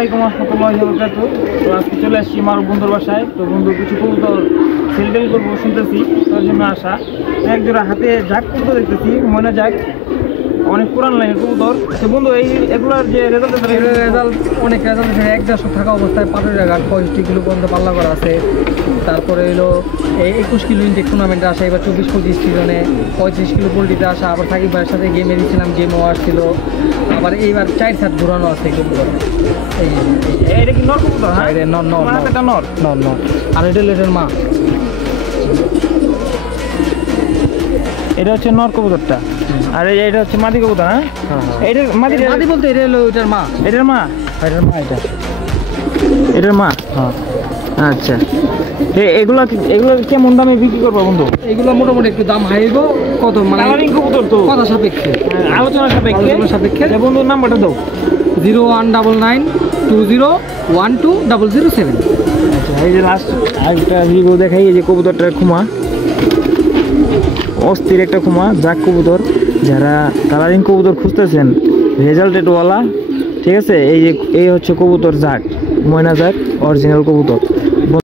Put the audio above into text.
আলাইকুম রহমতুল্লাহি ওয়া বারাকাতুহু। তো আজকে চলে আসছি আমার বন্ধুর বাসায়। তো বন্ধু কিছু কবুতর সেল করবো শুনতেছি, তার জন্য আসা। এক জোড়া হাতে জাক কবুতর দেখতেছি, ময়না জাক, অনেক পুরান লাইনের কবুতর। তো বন্ধু এগুলোর যে রেজাল্ট অনেক রেজাল্ট আছে। 1-1.5 থাকা অবস্থায় 5 জায়গা 65 কিলো পর্যন্ত পাল্লা করা আছে। তারপরে হলো এই 21 কিলো ইনটেক টুর্নামেন্টে আসা, এবার 24-25 সিজনে 35 কিলো পোল্ট্রিতে আসা। আবার সাকিব ভাইয়ের সাথে গেমে দিয়েছিলাম, গেমও আসছিল। আবার এইবার 4-7 ঘুরানো আছে কবুতর। এটা কি নর কবুতর? হ্যাঁ, এটা নর নর এটা নর নর নর। আর এটা লেটের মা, এটা হচ্ছে নর কবুতরটা, আর এটা হচ্ছে মাদি কবুতর। হ্যাঁ, এটার মাদি বলতে এটা হলো এটার মা। এটার মা, এটার মা, এটার মা। হ্যাঁ আচ্ছা, এগুলো কেমন দামে বিক্রি করবো বন্ধু? এগুলো মোটামুটি একটু দাম হাইব। কত মানে কবুতর তো কথা সাপেক্ষে, আলোচনা সাপেক্ষে। বন্ধুর নাম্বারটা দাও। 0199201207। আচ্ছা, এই যে লাস্ট আরেকটা ভিডিও দেখাই। এই যে কবুতরটার খুমা, অস্থির একটা খুমা, জাক কবুতর। যারা কালারিং কবুতর খুঁজতেছেন, রেজাল্টেডওয়ালা, ঠিক আছে, এই হচ্ছে কবুতর জাক, ময়না জাক, অরিজিনাল কবুতর।